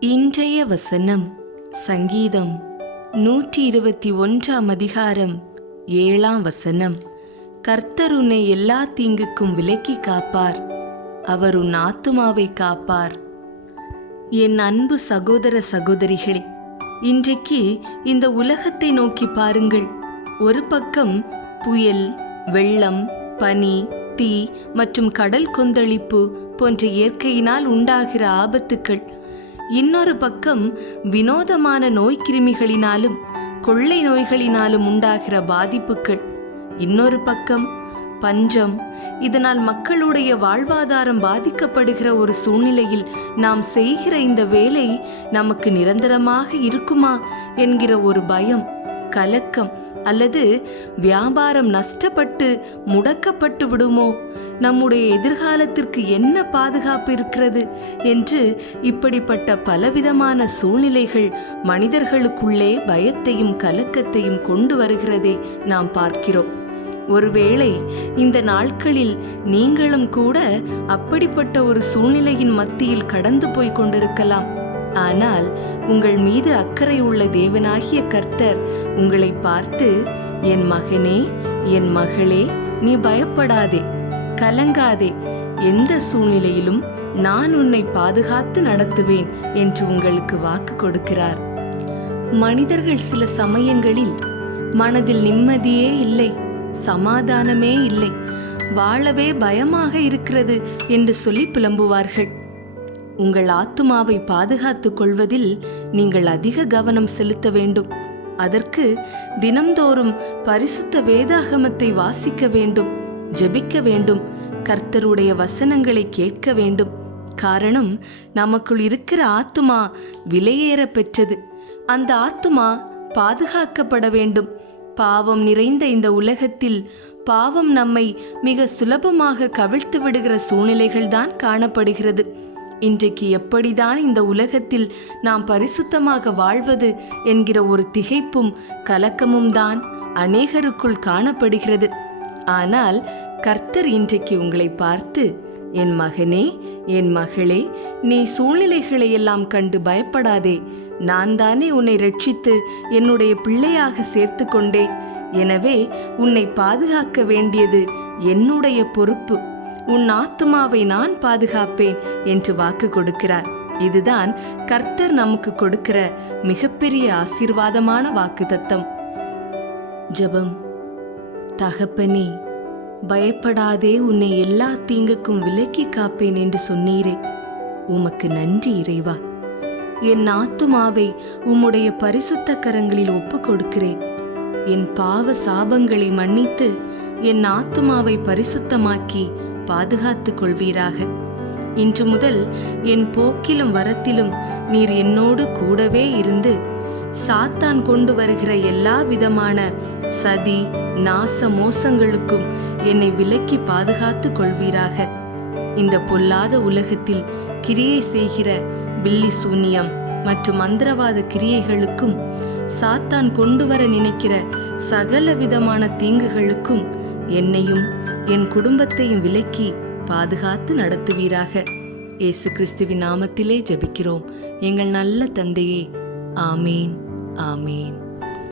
இன்றைய வசனம் சங்கீதம் நூற்றி இருபத்தி ஒன்றாம் அதிகாரம் ஏழாம் வசனம். கர்த்தர் உன்னை எல்லா தீங்குக்கும் விலக்கி காப்பார். அவர் உன் ஆத்துமாவை காப்பார். என் அன்பு சகோதர சகோதரிகளே இன்றைக்கு இந்த உலகத்தை நோக்கி பாருங்கள். ஒரு பக்கம் புயல் வெள்ளம் பனி தீ மற்றும் கடல் கொந்தளிப்பு போன்ற இயற்கையினால் உண்டாகிற ஆபத்துக்கள் இன்னொரு பக்கம் வினோதமான நோய்க்கிருமிகளினாலும் கொள்ளை நோய்களினாலும் உண்டாகிற பாதிப்புகள். இன்னொரு பக்கம் பஞ்சம். இதனால் மக்களுடைய வாழ்வாதாரம் பாதிக்கப்படுகிற ஒரு சூழ்நிலையில் நாம் செய்கிற இந்த வேலை நமக்கு நிரந்தரமாக இருக்குமா என்கிற ஒரு பயம். கலக்கம் அல்லது வியாபாரம் நஷ்டப்பட்டு முடக்கப்பட்டு விடுமோ? நம்முடைய எதிர்காலத்திற்கு என்ன பாதுகாப்பு இருக்கிறது என்று இப்படிப்பட்ட பலவிதமான சூழ்நிலைகள் மனிதர்களுக்குள்ளே பயத்தையும் கலக்கத்தையும் கொண்டு வருகிறதை நாம் பார்க்கிறோம். ஒருவேளை இந்த நாட்களில் நீங்களும் கூட அப்படிப்பட்ட ஒரு சூழ்நிலையின் மத்தியில் கடந்து போய் கொண்டிருக்கலாம். ஆனால் உங்கள் மீது அக்கறை உள்ள தேவனாகிய கர்த்தர் உங்களை பார்த்து என் மகனே என் மகளே நீ பயப்படாதே கலங்காதே. எந்த சூழ்நிலையிலும் நான் உன்னை பாதுகாத்து நடத்துவேன் என்று உங்களுக்கு வாக்கு கொடுக்கிறார். மனிதர்கள் சில சமயங்களில் மனதில் நிம்மதியே இல்லை சமாதானமே இல்லை வாழவே பயமாக இருக்கிறது என்று சொல்லி புலம்புவார்கள். உங்கள் ஆத்துமாவை பாதுகாத்துக் கொள்வதில் நீங்கள் அதிக கவனம் செலுத்த வேண்டும். அதற்கு தினம்தோறும் பரிசுத்த வேதாகமத்தை வாசிக்க வேண்டும் ஜெபிக்க வேண்டும் கர்த்தருடைய வசனங்களை கேட்க வேண்டும். காரணம் நமக்குள் இருக்கிற ஆத்துமா விலையேற பெற்றது. அந்த ஆத்துமா பாதுகாக்கப்பட வேண்டும். பாவம் நிறைந்த இந்த உலகத்தில் பாவம் நம்மை மிக சுலபமாக கவிழ்த்து விடுகிற சூழ்நிலைகள்தான் காணப்படுகிறது. இன்றைக்கு எப்படிதான் இந்த உலகத்தில் நாம் பரிசுத்தமாக வாழ்வது என்கிற ஒரு திகைப்பும் கலக்கமும் தான் அநேகருக்குள் காணப்படுகிறது. ஆனால் கர்த்தர் இன்றைக்கு உங்களை பார்த்து என் மகனே என் மகளே நீ சூழ்நிலைகளை எல்லாம் கண்டு பயப்படாதே. நான் தானே உன்னை ரட்சித்து என்னுடைய பிள்ளையாக சேர்த்து கொண்டேன் எனவே உன்னை பாதுகாக்க வேண்டியது என்னுடைய பொறுப்பு. உன் ஆத்துமாவை நான் பாதுகாப்பேன் என்று வாக்கு கொடுக்கிறார். இதுதான் கர்த்தர் நமக்கு கொடுக்கிற மிகப்பெரிய ஆசீர்வாதமான வாக்கு தத்தம் ஜபம். தகப்பனே பயப்படாதே உன்னை எல்லா தீங்குக்கும் விலக்கி காப்பேன் என்று சொன்னீரே. உமக்கு நன்றி இறைவா. என் ஆத்துமாவை உம்முடைய பரிசுத்த கரங்களில் ஒப்பு கொடுக்கிறேன் என் பாவ சாபங்களை மன்னித்து என் ஆத்துமாவை பரிசுத்தமாக்கி பாதுகாத்துக் கொள்வீராக. இன்று முதல் என் போக்கிலும் வரத்திலும் நீர் என்னோடு கூடவே இருந்து சாத்தான் கொண்டு வருகிற எல்லா விதமான சதி நாச மோசங்களுக்கும் என்னை விலக்கி பாதுகாத்துக் கொள்வீராக. இந்த பொல்லாத உலகத்தில் கிரியை செய்கிற பில்லி சூனியம் மற்றும் மந்திரவாத கிரியைகளுக்கும் சாத்தான் கொண்டு வர நினைக்கிற சகல விதமான தீங்குகளுக்கும் என்னையும் என் குடும்பத்தையும் விலக்கி பாதுகாத்து நடத்துவீராக. இயேசு கிறிஸ்துவின் நாமத்திலே ஜபிக்கிறோம். எங்கள் நல்ல தந்தையே ஆமேன் ஆமேன்.